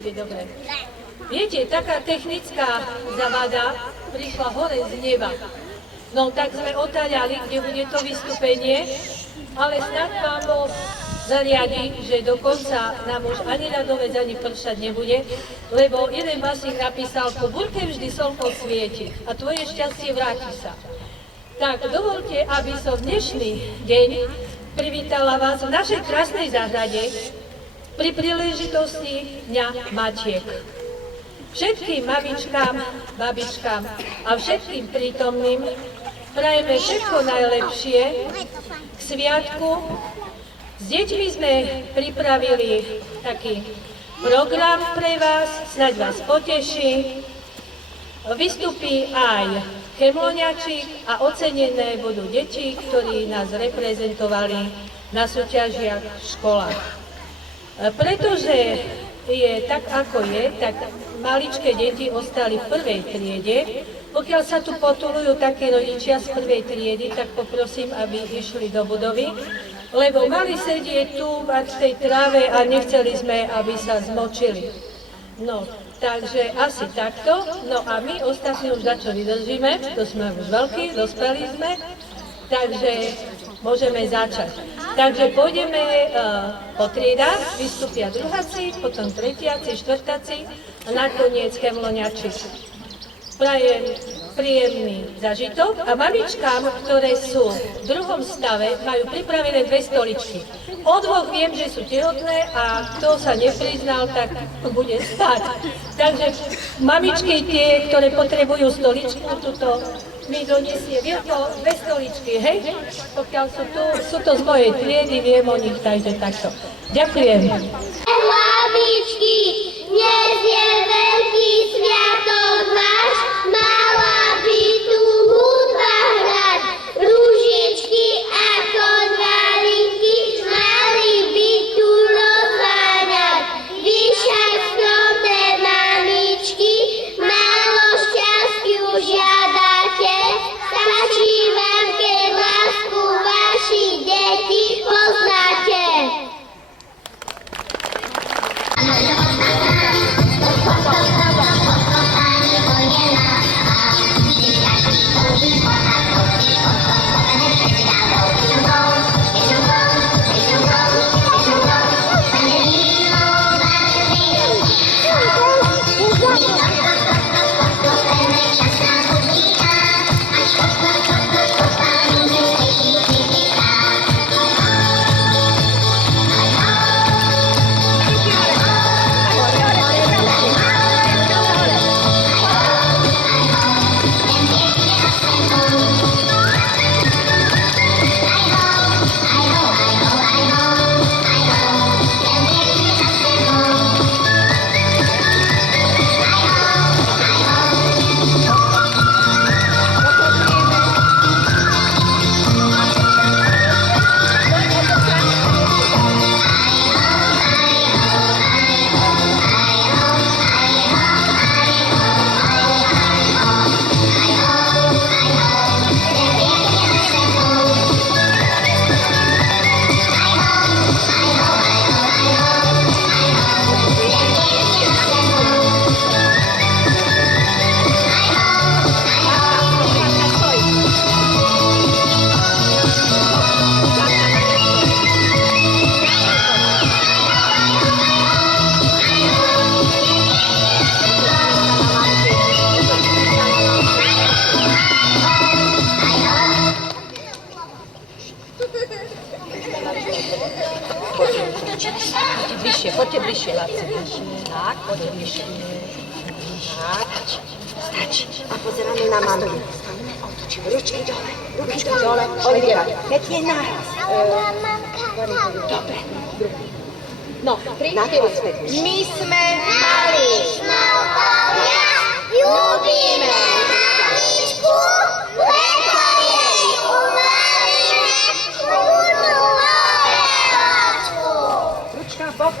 Dobre. Viete, taká technická zavada prišla hore z neba. No tak sme otáľali, kde bude to vystúpenie, ale snad Pán Boh zariadi, že dokonca nám už ani ľadovec, ani pršať nebude, lebo jeden básnik napísal, po búrke vždy slnko svieti a tvoje šťastie vráti sa. Tak dovolte, aby som dnešný deň privítala vás v našej krásnej záhrade pri príležitosti Dňa Matiek. Všetkým mamičkám, babičkám a všetkým prítomným prajeme všetko najlepšie k sviatku. S deťmi sme pripravili taký program pre vás, snáď vás poteší. Vystupí aj Chemloňačík a ocenené budú deti, ktorí nás reprezentovali na súťažiach v školách. Pretože je tak, ako je, tak maličké deti ostali v prvej triede. Pokiaľ sa tu potulujú takí rodičia z prvej triedy, tak poprosím, aby išli do budovy, lebo mali sedieť tu v tej tráve a nechceli sme, aby sa zmočili. No, takže asi takto. No a my ostatní už dačo vydržíme, to sme už veľkí, dospeli sme, takže môžeme začať. Takže pôjdeme po triedách, vystúpia druháci, potom tretiaci, štvrtáci a nakoniec Chemloňačík. Prajem príjemný zažitok a mamičkám, ktoré sú v druhom stave, majú pripravené 2 stoličky. O 2 viem, že sú tehotné a kto sa nepriznal, tak bude spať. Takže mamičky tie, ktoré potrebujú stoličku, tuto mi donesie Vilko 2 stoličky, hej? Pokiaľ sú to z mojej triedy, viem o nich, takže takto. Ďakujem. Hlavičky, dnes je veľký sviatok váš, mala by tu hudba hrať. Rúžičky ako dvalinky, mali by tu rozváňať. Vy však skromné mamičky, málo šťastiu žiadate. Stačí vám, keď lásku vaši deti poznáte. Poďte bližšie, Lacko. Tak, poďte bližšie. Tak, stačí. A pozeráme na mami. Otočíme ručky dole, ručky dole. Oliviera, pekne naraz. Dobre. No, na teraz pekne. My sme mali Smalkovia, ľúbime mamičku, preto jej uvalíme škúrnu oreločku. Ručka, bok.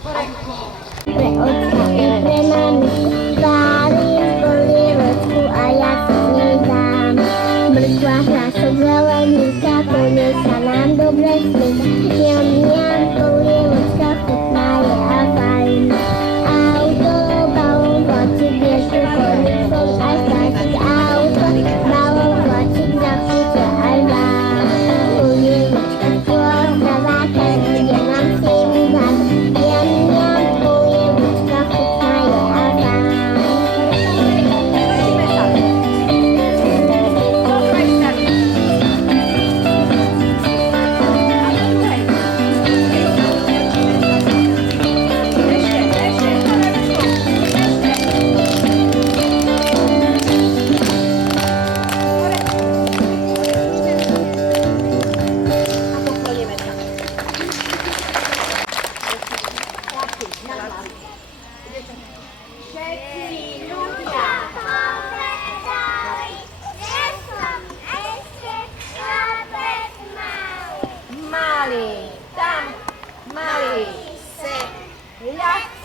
Pre ocka, pre mamičku, várim polievočku a ja si s nej dám. Mrkva, hrások, zelenica, ponej sa nám dobre sní. Ňam, ňam, polievočka, chutná je a fajn.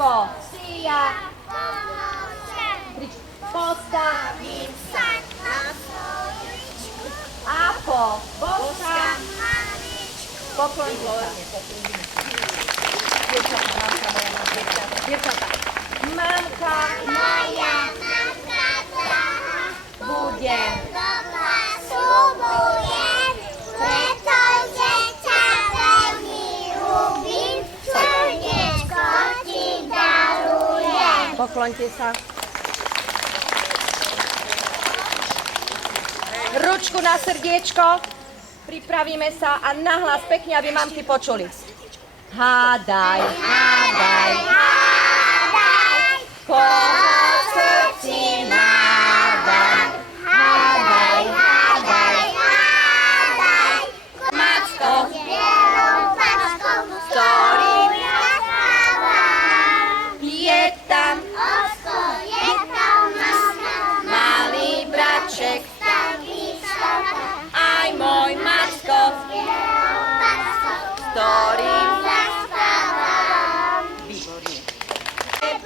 Ako? Sia. Postavím sa na stoličku. Ako? Boska. Pokloňte sa. Dievčatá. Mamka. Moja mamka drahá, Budem. dobrá, sľubujem, pretože ťa veľmi ľúbim, srdiečko ti darujem. Pokloňte sa. Ručku na srdiečko. Pripravíme sa a nahlas pekne, aby mamky počuli. Hádaj, hádaj, Hádaj, koho v srdci nádaj. Hádaj, hádaj, hádaj, Macko, bielou pačkou, ktorým ja spávam. je tam Osko, je tam maska, malý braček, taký škoda, aj môj Macko, bielou pačkou, ktorým zaspávam. výborne.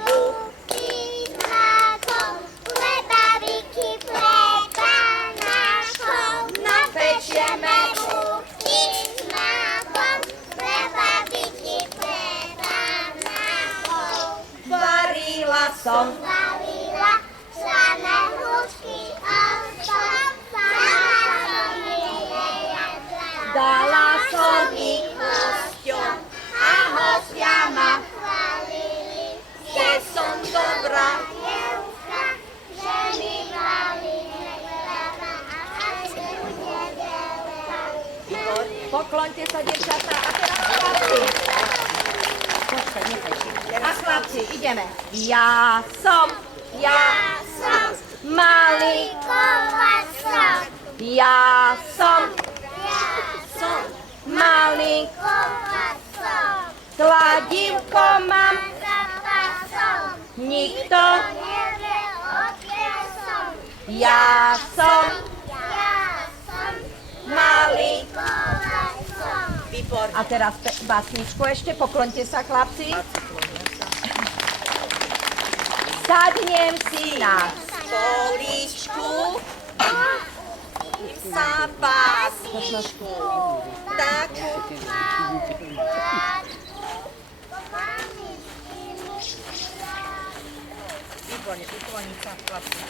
Buchty s mákom, chlebavíky pre panáčkov. Napečieme Buchty s mákom, chlebavíky pre panáčkov. varila som. Valila slané húčky, ospom, sama som nejedla. Dala som ich hosťom a hostia ma Chválili, že som dobrá. dievka, že mi mali negrava a že bude veľa. Pokloňte sa, dievčatá. A teraz chlapci. Počkaj, nechaj si. A chlapci, ideme. Ja som malý. Kovačom, Ja som som malý. kovačom, Kladívko mám, zapasom, nikto. nevie, odkiaľ som. Ja som malý. Kovačom. Výborne. A teraz básničku ešte, pokloňte sa, chlapci. Sadnem si na stoličku, sa básničku, takú. Výborne, ukloním sa, chlapci.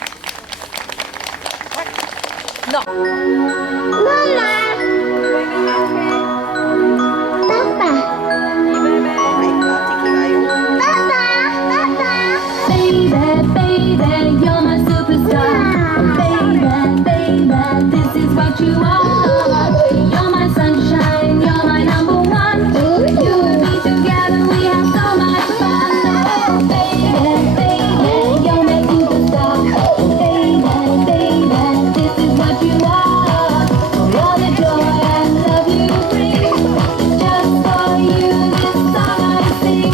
No. Mama, papa, Ideme. Aj chlapci kývajú. papa, papa. Baby, baby, you're my superstar. Baby, baby, this is what you are. You're my sunshine, you're my number one. You and me together, we have so much fun. Oh, baby, baby, you're my superstar. Baby, baby, this is what you are. All the joy and love you bring. Just for you, this song I sing.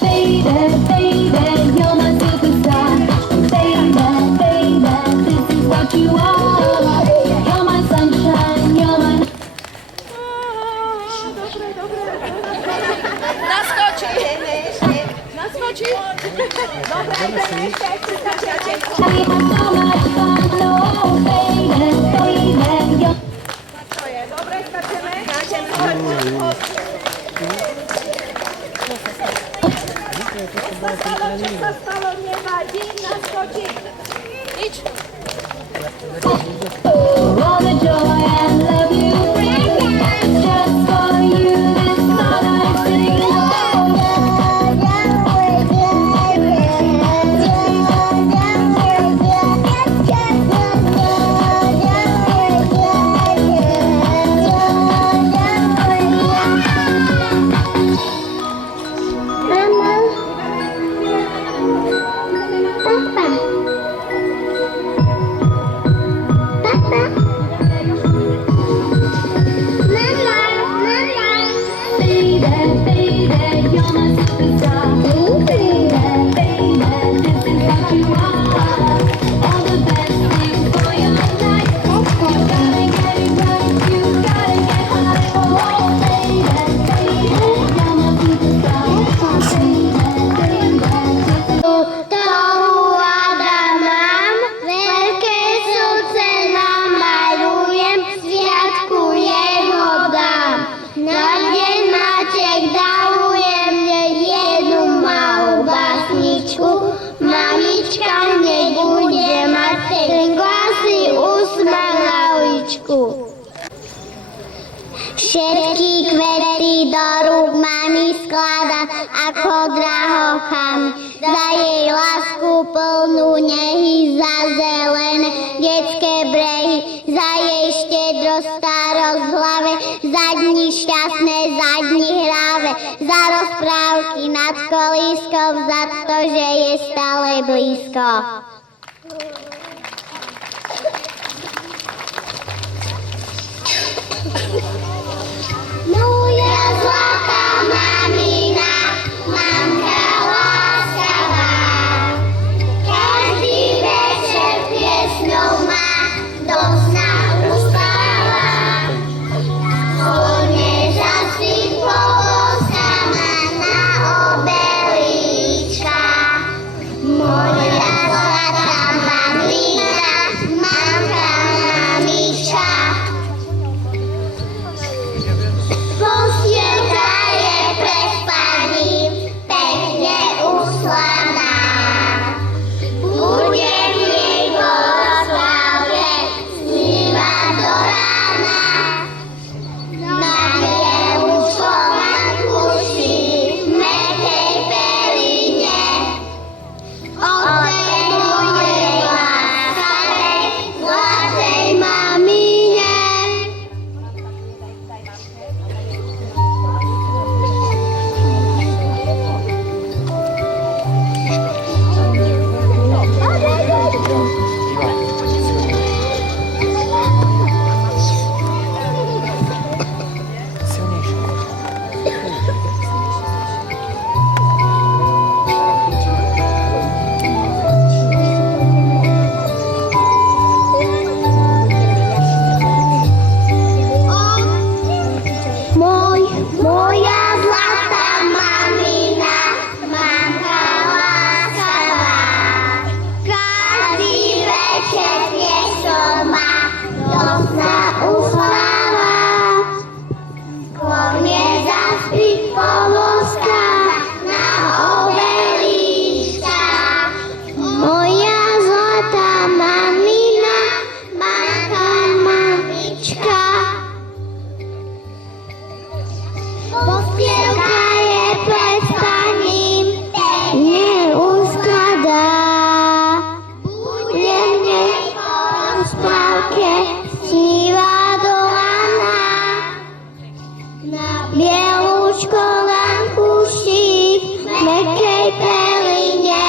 Baby, baby, you're my superstar. Baby, baby, this is what you are. You're my sunshine, you're my... Naskočí. Naskočí. Dobre, ideme ešte. We have so much fun, oh baby, baby, you're... Čo je? Dobre, skačeme? Skačeme. Čo sa stalo, nevadí, naskočí. Nič. All the joy and love you bring. Just for you, this song I sing. mamička nebude mať ten klasný úsmev na ličku. Všetky kvety do rúk mami skladá ako drahochami. Za jej lásku plnú nehy, za zelené detské brehy, za jej štedrosť, starosť v hlave, za dni šťastné, za dni hráve, za rozprávky nad kolískom, za to, že je stále blízko. Moja zlatá mamina, mamka láskavá, každý večer piesňou ma do sna ustáva. Skôrne zaspí poloskáma na obelíčka. Moja zlatá mamina, mamka mamička. Postielka je pred spaním pekne uslaná. Budem jej po rozprávke snívať do rána. Na bielu článku si v mäkkej peline od tej mojej láskavej zlatej mamine. Moja zlatá mamina, mamka láskavá, každý večer piesňou ma do sna usláva. Skôr mne zaspí poloská na obelíčka. Moja zlatá mamina, mamka mamička. Postielka je pred spaním pekne uskladá. Budem nej po rozprávke snívať do rána. Na bielu školánku šíp v mäkkej peline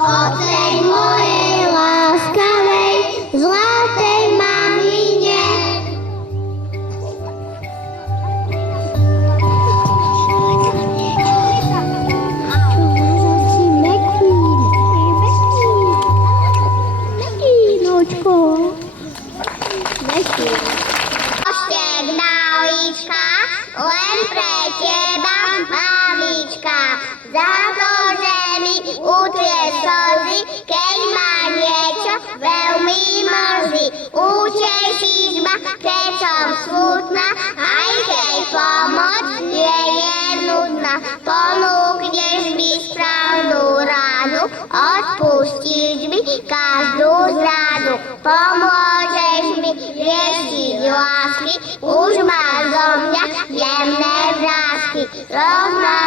od tej mojej láskavej zlatej mamine. Oštiek na líčka, len pre teba, mamička, za to, že mi utrie slzy, keď ma niečo veľmi mrzí. Utešíš ma, keď som smutná, aj keď pomoc nie je nudná. Ponúkneš mi správnu radu, odpustíš mi každú zradu. Pomôžeš mi riešiť lásky, už máš zo mňa jemné vrásky. Rovná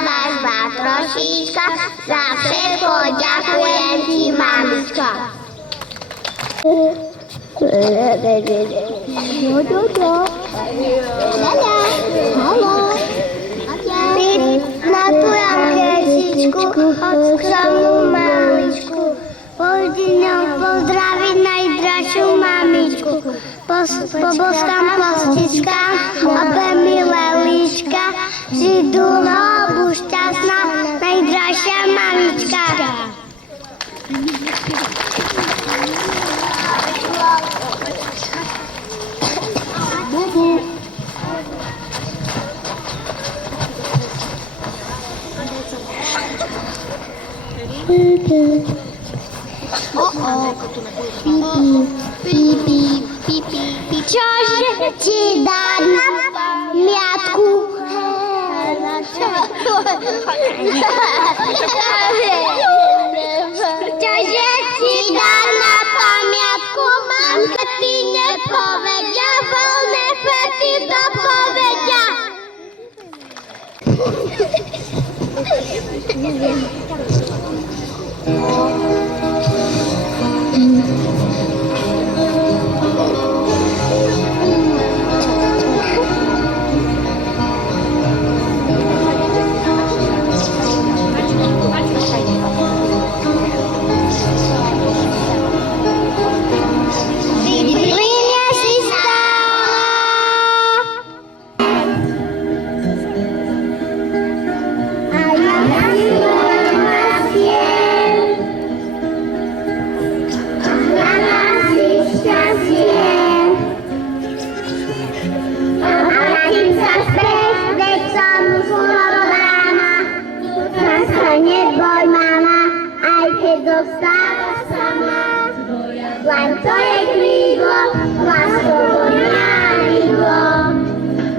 vážba trošička, za všetko ďakujem ti, mamička. Na tvojom kesičku od skromnú maličku pôjdi ňou pozdraviť najdražšiu mamičku. Poboskám postičkám, obe milé líčka, si dlho šťastná najdražšia mamička. Čože ti dať miatku? Čože si dám na pamiatku, mamka, ty nepovedia, voľné fety dopovedia. Línia si stála. A ja si masiem. A na si šťastie. A vrátim sa späť, veď som už skoro rána. Sa neboj, mama, aj keď zostávaš sama. Len to je krídlo, láskovo nádidlo.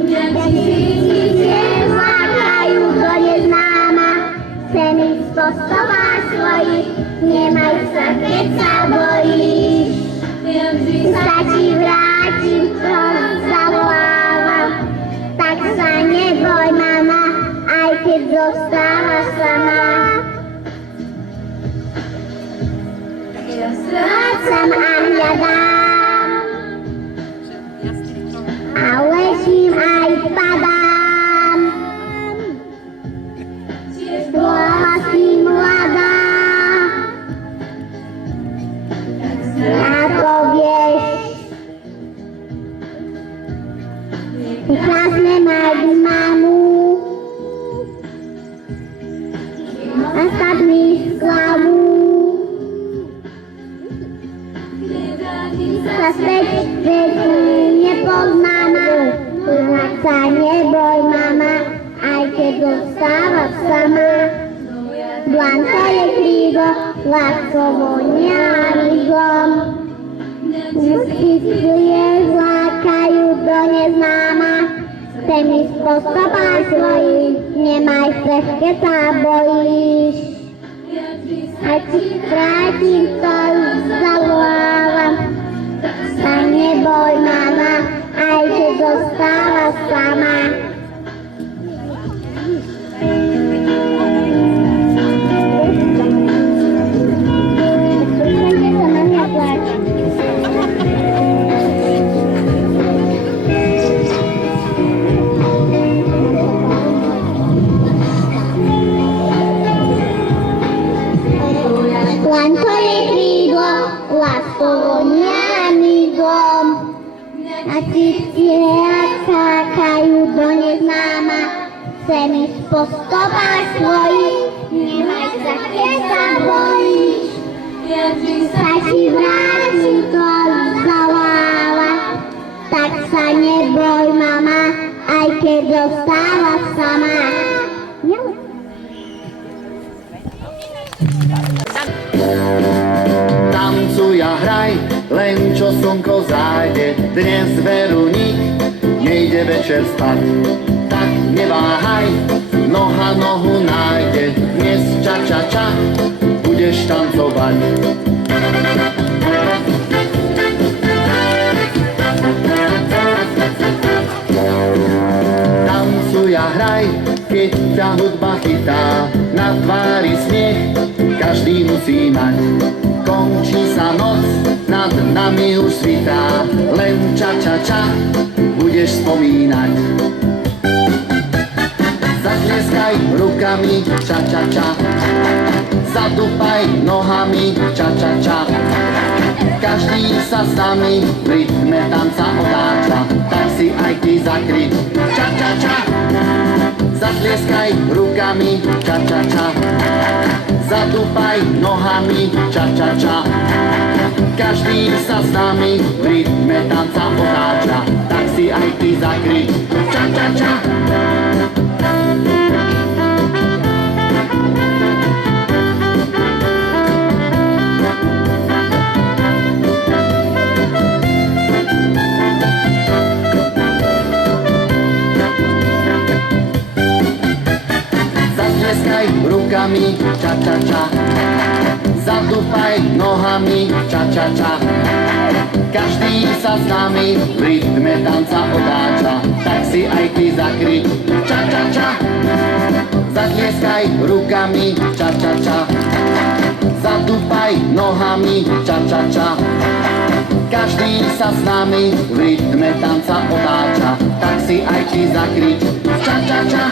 Nechcíte zlákajú do neznáma. Chcem ísť po stopách svojich, nemaj sa, keď sa bojíš. Sa ti vrátim, to zavolávam. Tak sa neboj, mama, aj keď zostávaš sama. Strácam a hľadám, a ležím aj padám. Dlho si mladá, ako vieš, krásne nájdu mamu a sadný sklavu. Sa späť veku nepoznáma, tak sa neboj, mama, aj keď zostávaš sama. Dlan to je krídlo, láskovo nenávidlom. Nechcície zlákajú do neznáma. Chcem ísť po stopách svojich, nemaj strach, keď sa bojíš. A ti vrátim, to zavolávam. Sa neboj, mama, aj keď zostávaš sama. Len to je krídlo, láskovo nenávidlom. A cípcie skákajú do neznáma. Chcem ísť po stopách svojich, nemaj sa, keď sa bojíš. Sa ti vrátim, to zavoláva. Tak sa neboj, mama, aj keď zostávaš sama. Tancuj a hraj, len čo slnko zájde. Dnes veru nik nejde večer spať. Tak neváhaj, noha nohu nájde. Dnes ča ča ča, budeš tancovať. Tancuj a hraj, keď ťa hudba chytá. Na tvári smiech, každý musí mať. Končí sa noc, nad nami už svitá. Len ča ča ča, budeš spomínať. Zatlieskaj rukami, ča ča ča. Zadúpaj nohami, ča ča ča. Každý sa s nami v rytme tanca otáča. Tak si aj ty zakryť, ča ča ča. Zatlieskaj rukami, ča ča ča. Zadúpaj nohami, ča ča ča. Každý sa s nami v rytme tanca otáča. Tak si aj ty zakryť, ča ča ča. rukami, ča, ča, ča. Zadúpaj nohami, ča, ča, ča. Každý sa s nami v rytme tanca otáča, tak si aj ty zakrič, ča, ča, ča. Zatlieskaj rukami, ča, ča, ča. Zadúpaj nohami, ča, ča, ča. Každý sa s nami v rytme tanca otáča, tak si aj ty zakrič, ča, ča, ča.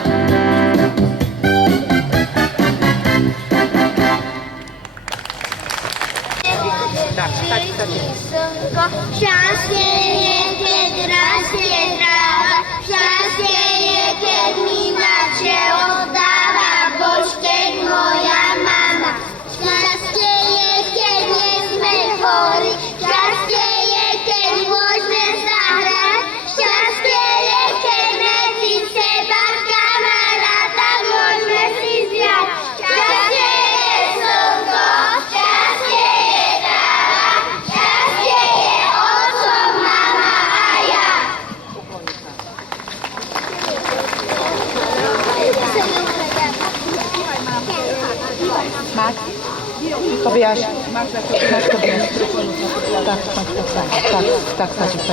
Šťastie je, keď rastie tráva, šťastie je, keď mi na čelo dáva božtek moja mama. Šťastie je, keď nie sme chorí, šťastie je, keď môžeme zahrať, šťastie je, keď medzi seba kamaráta môžeme si zjať. Šťastie je slnko, šťastie je tráva, šťastie je otco, mama a ja. Tobiasz, masz Tobiasz. Tak, starczy.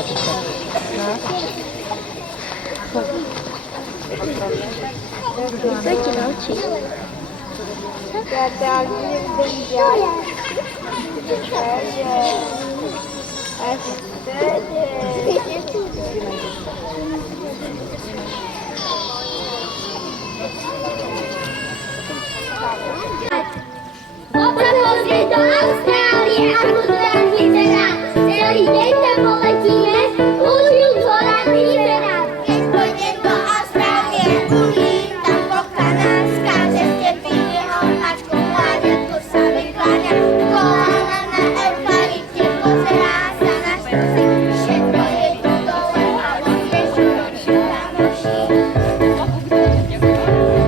Opa pozrie do Austrálie, ako to tam vyzerá. Celý deň tam poletíme, učil dvorami vyzerá. Keď pôjdem do Austrálie, budím tam poklada, skáže stepy jeho mačku, mláďatko sa vykláňa, kolana na eukalypte, pozerá sa na štosy, všetko je tu dole a on bežú nočnú na noši.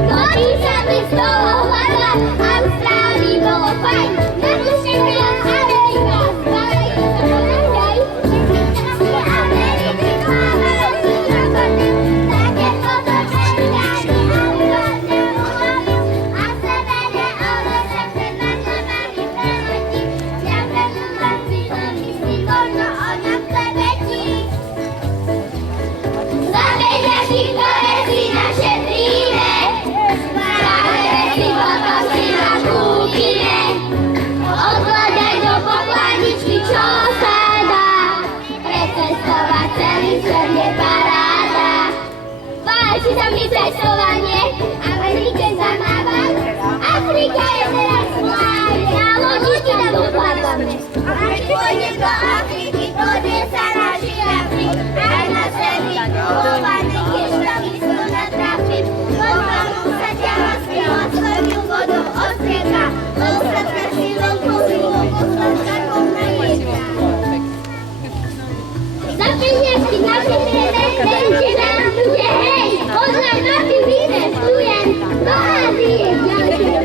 Chodí sa mi z toho hľadla, Austrálii bolo fajn, na to čakala Amerika, zbávajú sa ponáhľaj, všetci tam Ameriky plávajú si západne, také otočenia, neúpadne uloviť, a sebe neole sa chce nad hlavami preletiť, ďakujem vám filmy si možno o ňom klebetí. Za peniažky, ktoré si našetríme, práve veci potom si nakúpime. Odkladaj do pokladničky, čo sa dá, precestovať celý svet je paráda. Páči sa mi cestovanie, Amerike zamávať, Afrika je teraz fláj, na lodičky tam upládzame. A keď pôjdem do Afriky, pozrie sa na žirafy, aj na zemi, chované, keď tam myslú natrafím. Odvalú sa ťaha spieva, svojou vodou ostrieka, lousatka si veľkú silou, posledka kovna jedna. Za peniažky naše tenže nám bude, hej, odľaď na tým vycestujem, do Ázie ďalšie.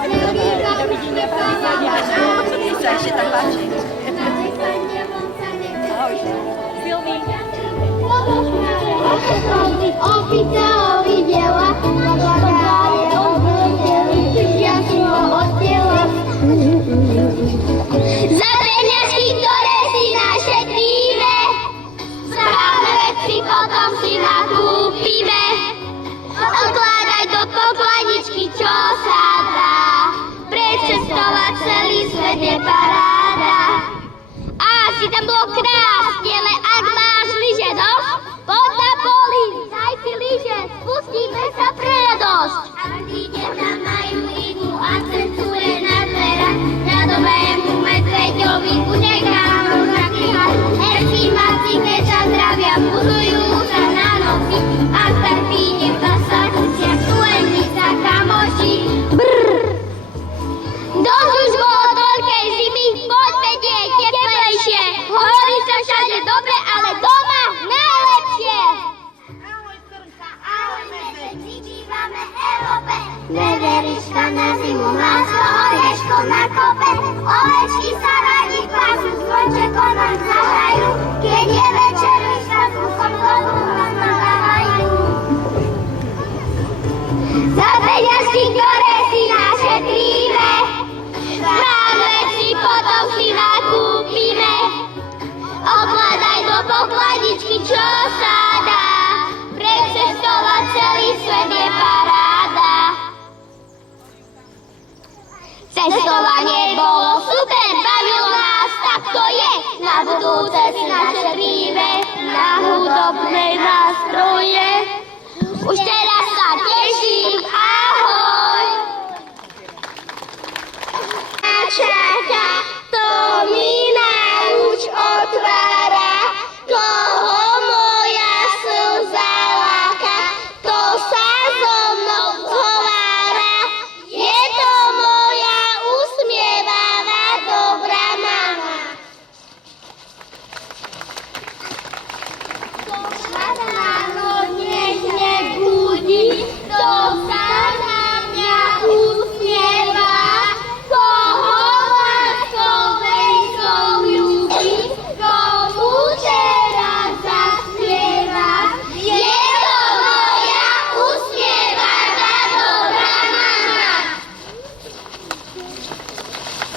Neodíka už nepláva, Sa ešte tak páči. Opica ho videla, papagáje ho vleteli, ja si ho odtiela. Za peniažky, ktoré si našetríme, správne veci potom si nakúpime. Odkladaj do pokladničky, čo sa dá, precestovať celý svet je paráda. Asi tam bolo krásne, ale ak máš lyže dosť, poď na poli, daj si lyže, spustíme sa pre radosť. A vždy tam majú iglu a cestuje na dverách, ľadovému medveďovi uteká možná kýhať. Eskimálci, keď sa zdravia, budujú sa na noci, a v Tarpíne sa učia člení sa kamoši. Dosť už bolo toľkej zimy, poďme dieť teplejšie. Hovorí sa všade dobre, ale doma najlepšie. Ahoj srnka, ahoj medveď, bývame v Európe. Veverička na zimu, maslo, orieško na kope. Ovečky sa radi pásu, zvončekom nám zahrajú. Keď je večeriška, s uchom kovu nás nadávajú. Za peňažky, ktoré si našetli, Cestovanie bolo super, bavilo nás, tak to je. Na budúce si našetríme na hudobné nástroje. Už teraz sa teším, ahoj! Čaká, to mi náruč otvára, koho moja slza láka, to sa so mnou zhovára. Je to moja usmievavá dobrá mama. To sa ráno dnes nebudí, to sa na mňa usmieva. Koho láskou vejskou ľúbi, komu teraz zaspieva. Je to moja usmievavá dobrá mama.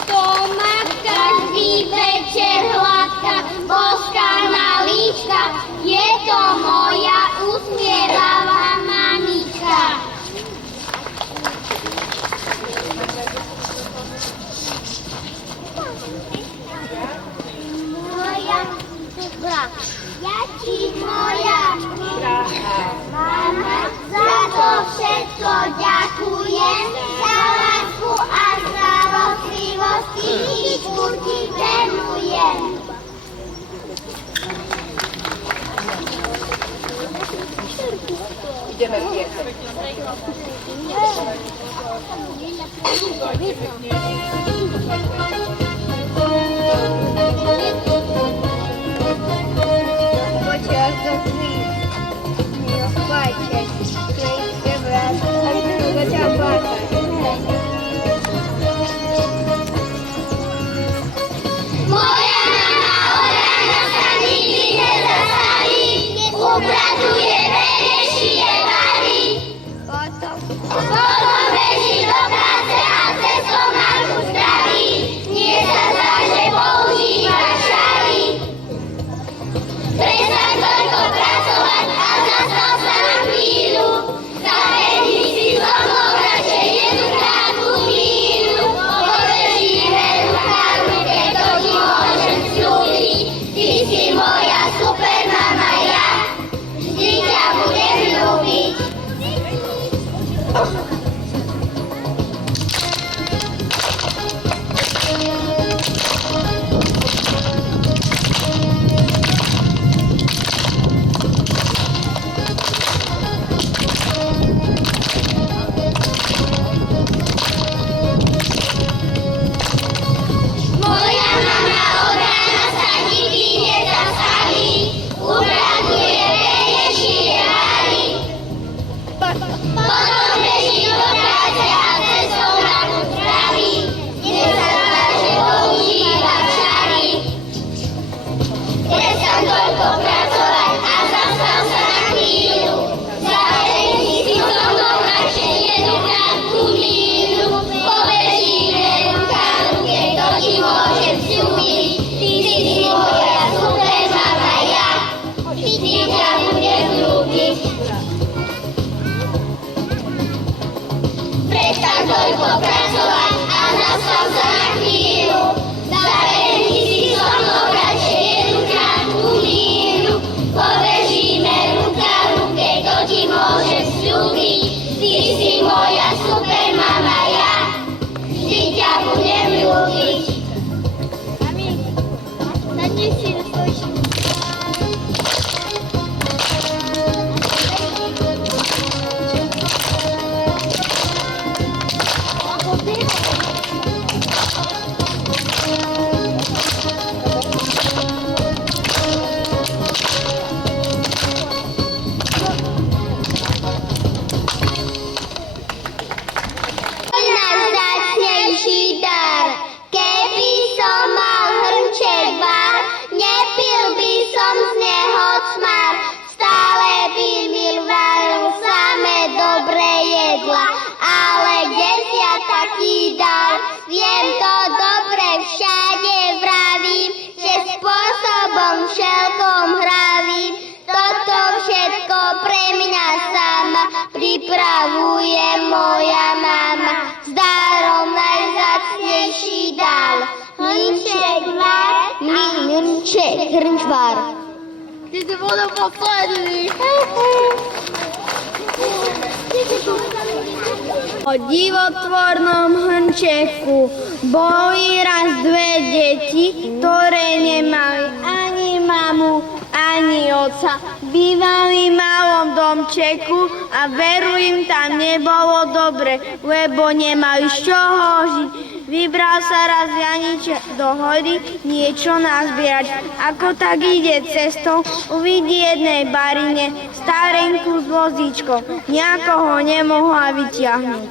To má každý večer hladká, boskaná líčka. Je to moja usmievavá mamička. Moja dobrá, ja ti moja mama, za to všetko ďakujem, za lásku a starostlivosti ti venujem. Ideme piesť. Počas do sní, neospajte, klejte vraz, až to začal plakať. Moja mama od rána sa nikdy nezastaví, upratuje, berie, šije, varí. Potom beží do práce a cestou Marku zdraví, nie sa zdá, že používa šaly. Prestaň toľko pracovať a zastav sa na chvíľu, zavedni si so mnou radšej jednu krátku chvíľu. Pobežíme ruka v ruke, to ti môžem sľúbiť, ty si moja super mama, ja vždy ťa budem ľúbiť. Moja mama od rána sa nikdy nezastaví, upratuje, berie, šije, varí. Potom beží do práce a cestou Marku zdraví, nie sa zdá, že používa čary. Prestaň toľko pracovať a zastav sa na chvíľu, zavedni si so mnou radšej jednu krátku chvíľu. Pobežíme ruka v ruke, to ti môžem sľúbiť, ty si moja super mama, ja vždy ťa budem ľúbiť. Prestaň toľko pracovať a zastav sa na chvíľu, zavedni si so mnou radšej jednu krátku chvíľu. Pobežíme ruka v ruke, to ti môžem sľúbiť, ty si moja super mama, ja vždy ťa budem ľúbiť. Mami, sadni si na stoličku. Najvzácnejší dar, keď hrnčíček, hrnčbár. Ty budú posledný. O divotvornom hrnčeku boli raz dve deti, ktoré nemali ani mamu, ani otca. Bývali v malom domčeku a veru im tam nebolo dobre, lebo nemali z čoho žiť. Vybral sa raz Janiček do hory niečo nazbierať. Ako tak ide cestou, uvidí jednej barine starenku s vozíčkom. Nejako ho nemohla vyťahnuť.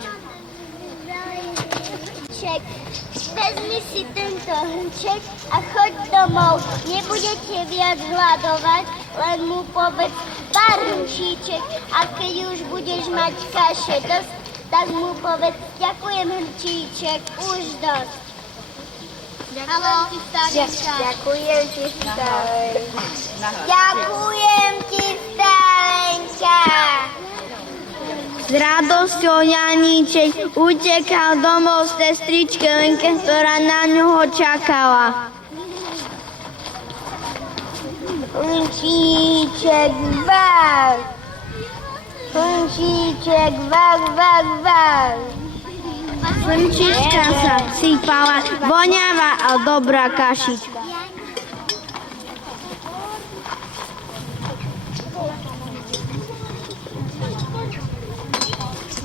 Vezmi si tento hrnček a choď domov. Nebudete viac hľadovať, len mu povedz pár hrnčíček. A keď už budeš mať kaše dosť, tak mu povedz ďakujem hrnčíček, už dosť. Ďakujem ti, starenka. Ďakujem ti, starenka. Ďakujem ti, starenka. S radosťou Janíček utekal domov z sestričky Lenke, ktorá na ňoho čakala. Hrnčíček, vak. Hrnčíček, vak, vak, vak. Hrnčička sa sypala, voňavá a dobrá kašička.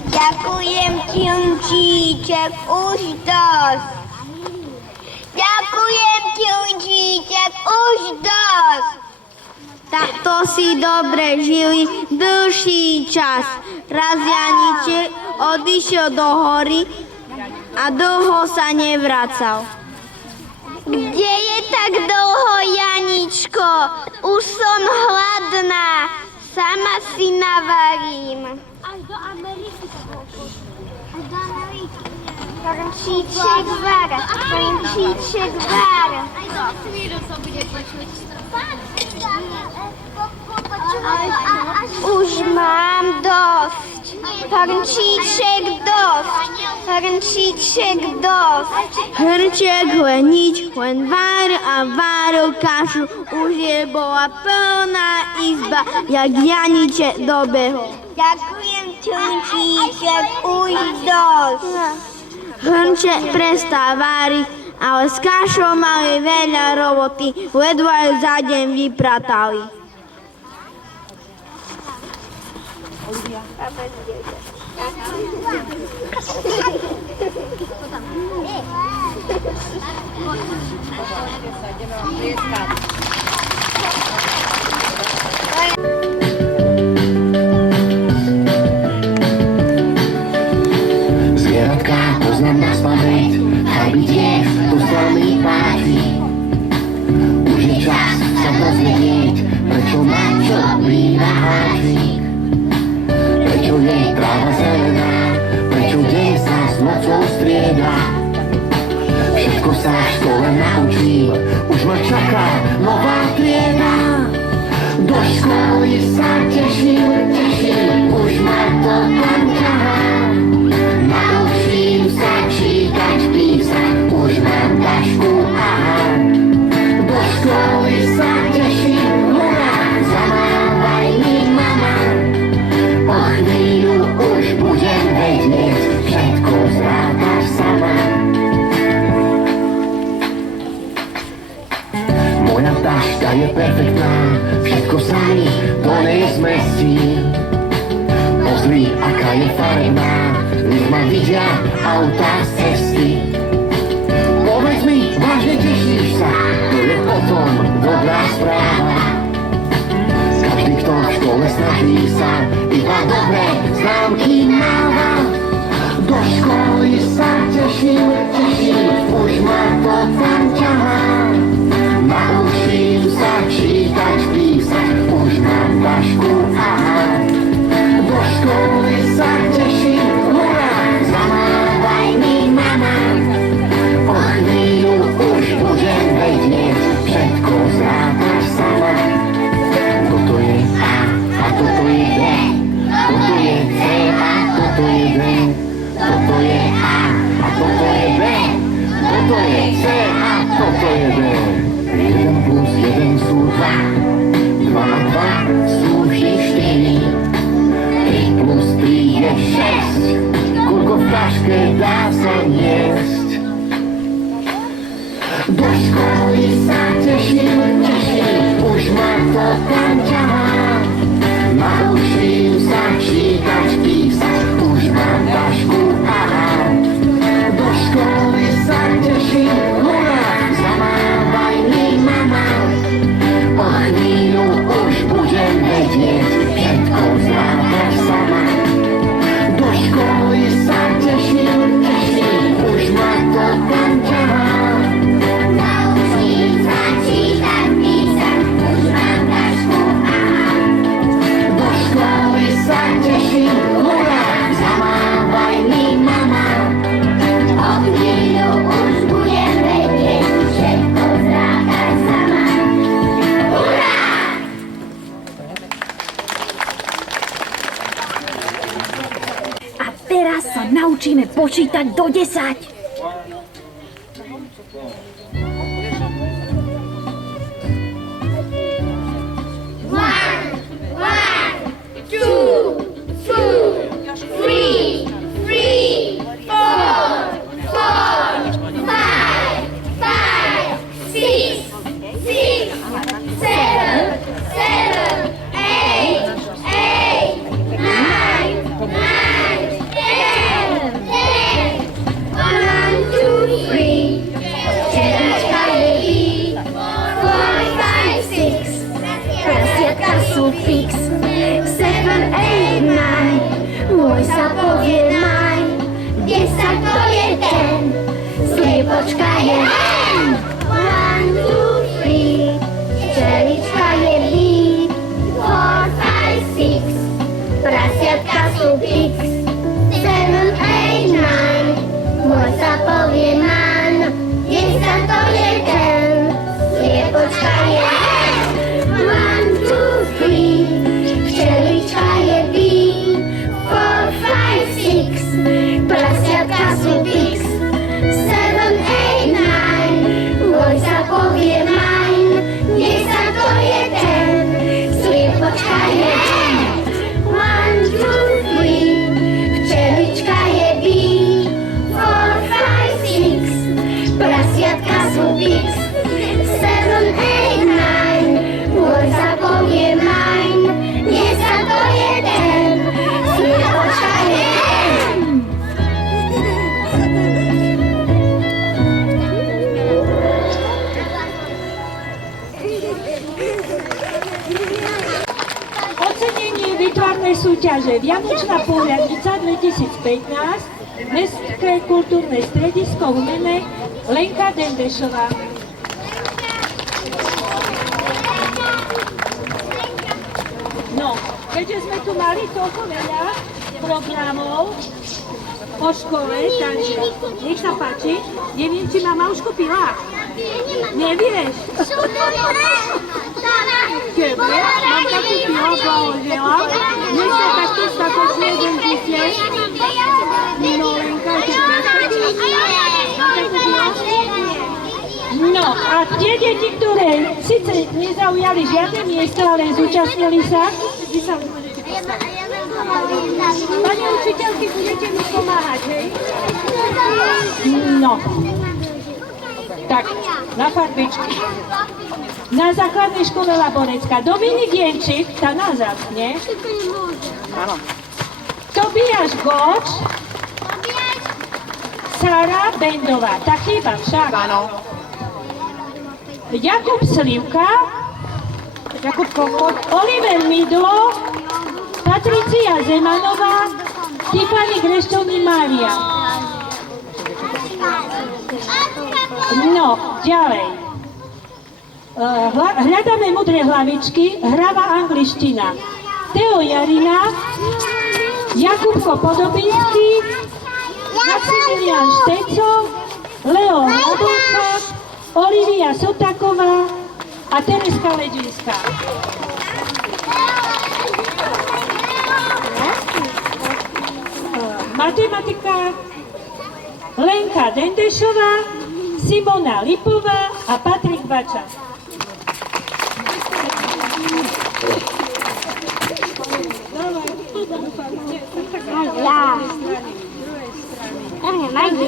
Ďakujem ti, hrnčíček, už dosť. Ďakujem ti, hrnčíček, už dosť. Takto si dobre žili dlhší čas. Raz Janíček odišiel do hory a dlho sa nevracal. Kde je tak dlho, Janičko? Už som hladná. Sama si navarím. Až do Ameriky to bolo. Až do Ameriky. Hrnčíček var. Hrnčíček var. Aj do vesmíru sa bude počuť. Už mám dosť. Hrnčíček dosť. Hrnčíček dosť. Hrnček len nič, len váril a váril kašu. Už je bola plná izba, jak Janíček dobehol. Ďakujem ti, hrnčíček, už dosť. Hrnček prestal váriť, ale s kašou mali veľa roboty, ledva ju za deň vypratali. Zvieratka poznám na spamäť, aby tiež to sa mi páči. Už je čas sa dozvedieť, prečo má černý naháčik. Prečo je tráva zelená, prečo deň sa s nocou strieda. Všetko sa v škole naučím, už ma čaká nová trieda. Do školy sa teším, už ma to tam ťahá. Naučím sa čítať, písať, už mám tašku, aha. Do školy sa teším, hurá, zamávaj mi mama. O chvíľu už budem vedieť, všetko zrátaš sama. Moja taška je perfektná, všetko sa mi do nej zmestí. Pozri, aká je farebná, nech ma vidia autá z cesty. Povedz mi, vážne tešíš sa, to je potom dobrá správa. Každý, kto v škole snaží sa, iba dobré známky máva. Do školy sa teším, už ma to tam ťahá. Naučím sa čítať, písať, už mám tašku, aha. Do školy sa teším, hurá, zamávaj mi mama. O chvíľu už budem vedieť, všetko zrátaš sama. Toto je A a toto je B, toto je C a toto je D. Toto je A a toto je B, toto je C a toto je D. 1 plus 1 Do školy sa teším, už ma to tam ťahá. Naučím sa čítať, písať, už mám tašku, aha. Do školy sa teším, hurá, zamávaj mi mama. O chvíľu už budem vedieť, všetko zvládať sama. Do školy sa teším, už ma to tam ťahá. Naučím sa čítať, písať, už mám tašku, aha. Do školy sa teším, hurá, zamávaj mi mama. O chvíľu už budem vedieť, všetko zvládať sama. Hurá! A teraz sa naučíme počítať do 10. Fix 7, 8, 9. Môj sa povie maj. 10 to je ten. Sliepočka je hen. 1, 2, 3. Včelička je bee. 4, 5, 6. Prasiatka sú pix. 7, 8, 9. Môj sa povie man. 10 to je ten. Sliepočka je hen. 1, 2, 3. Včelička je bee. 4, 5, 6. Prasiatka sú pix. 7, 8, 9. Môj sa povie mine. 10 to je ten. Sliepočka je hen. 1, 2, 3. Včelička je bee. 4, 5, 6. Prasiatka sú pix. 7, 8, 9. Môj sa povie mine. 10 to je ten. Sliepočka je hen. Ocenenie výtvarnej súťaže Vianočná pohľadnica 2015, Mestské kultúrne stredisko Humenné, Lenka Dendešová. No, keďže sme tu mali toľko veľa programov o škole, takže nech sa páči. Neviem, či mama už kúpila. Nevieš? Dobre, mamka kúpila, blahožela. Nech sa takto statočne jeden dieťa. No, Lenka, ty No a tie deti, ktoré síce nezaujali žiadne miesto, ale zúčastnili sa, vy sa môžete postaviť. Pani učiteľky, budete mi pomáhať, hej? No. Tak, na farbičky. Na základnej škole Laborecka. Dominik Jenčík, tá nazad, nie? Áno. Tobiáš Goč. Sára Bendová. Tá chýba však. Áno. Jakub Slivka. Jakub Kokot. Oliver Midlo. Patricia Zemanová. Tiffany Greštovní Mária. No, ďalej. Hľadáme mudré hlavičky, hrava angličtina. Teo Jarina, Jakubko Podobinský, Maximilian Šteco, Leo Hladovka, Olivia Sotaková a Tereska Ledžinská. Matematika, Lenka Dendešová, Simona Lipová a Patrik Bača.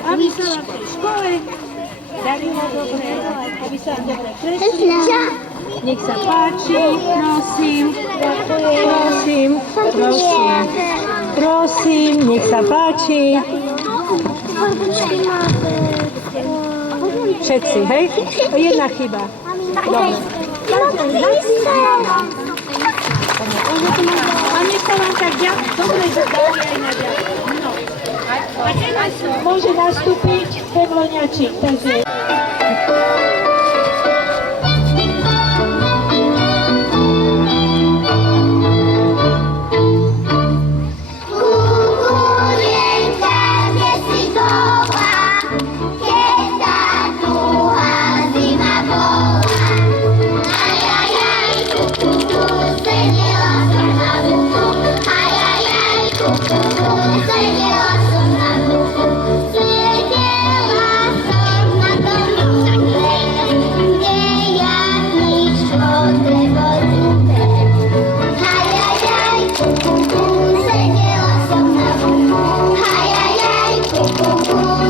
Aby sa na tej škole darilo dobre, aby sa dobre presila. Nech sa páči, prosím, prosím, nech sa páči. Všetci, hej? Jedna chyba. Dobre. A nech sa vám tak dobre zadáli aj na ďalej. No. A teraz môže nastúpiť Pevloňačík, takže...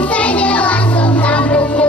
Sedela som na buku,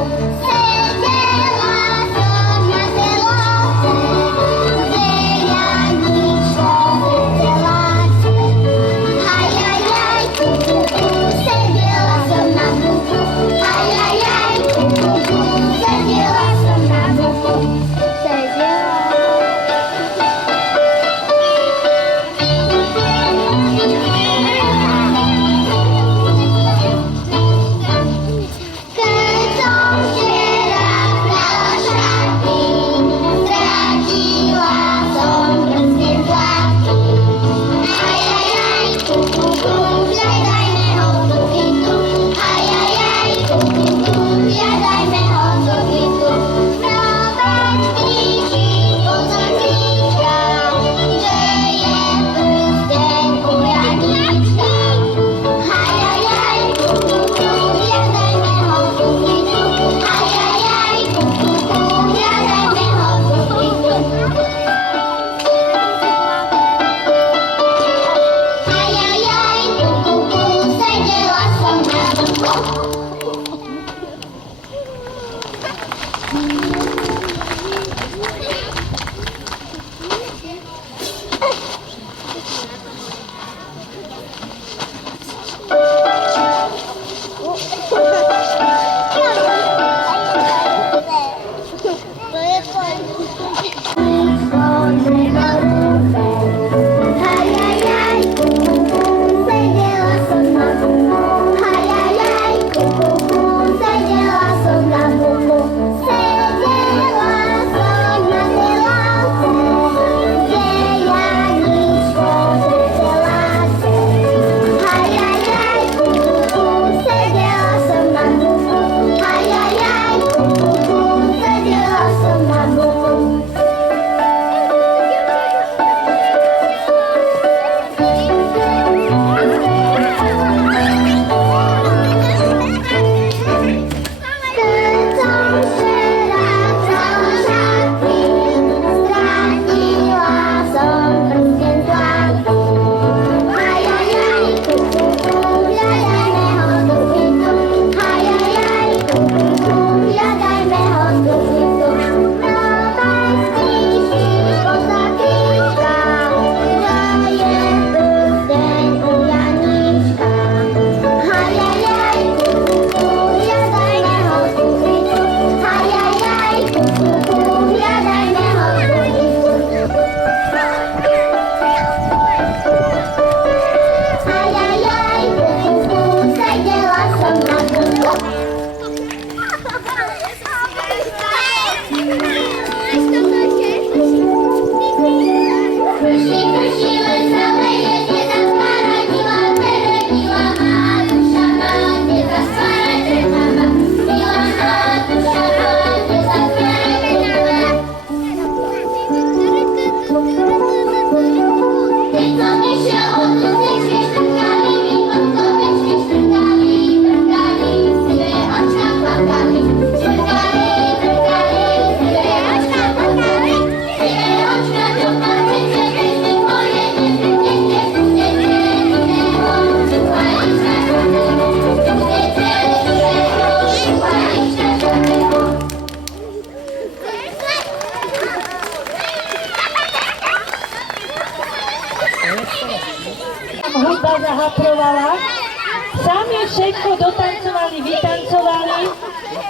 všetko dotancovali, vytancovali.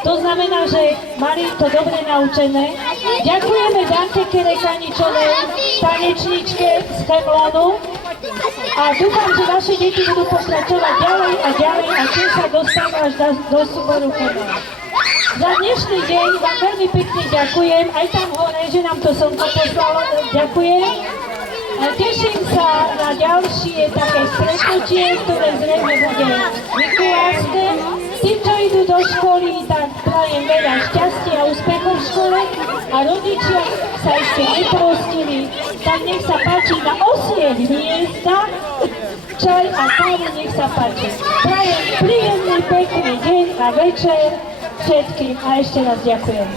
To znamená, že mali to dobre naučené. Ďakujeme Danke Kerekaničovej, tanečničke z Chemlonu. A dúfam, že vaše deti budú pokračovať ďalej a ďalej a tiež sa dostanú až do súboru Chemlon. Za dnešný deň vám veľmi pekne ďakujem, aj tam hore, že nám to slnko poslalo, ďakujem. Teším sa na ďalšie také stretnutie, ktoré zrejme bude mikulášske. Tým, čo idú do školy, tak prajem veľa šťastia a úspechov v škole a rodičia sa ešte neprostili, tak nech sa páči na osie hniezda, čaj a kávu, nech sa páči. Prajem príjemný, pekný deň a večer všetkým a ešte raz ďakujem.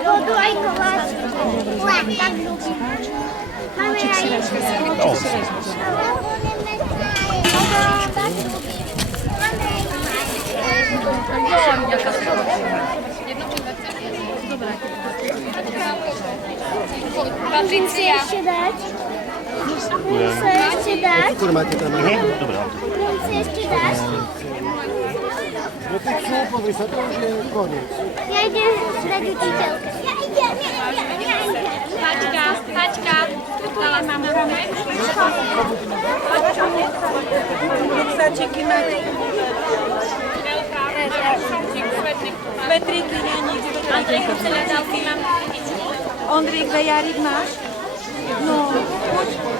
Vodu aj kováčku. Tak ľúbim. Máme aj Patricia. ešte dať? Môžem sa ešte dať? Dobrá. Môžem sa ešte dať? No ty chcú, sa to už je koniec. Ja idem dať učiteľke. Ja idem. Paťka, dala mám pomeň. Sačeky máte. Petríky není. Andrejku celé dálky mám. Ondrík, vejárik máš? No, poď.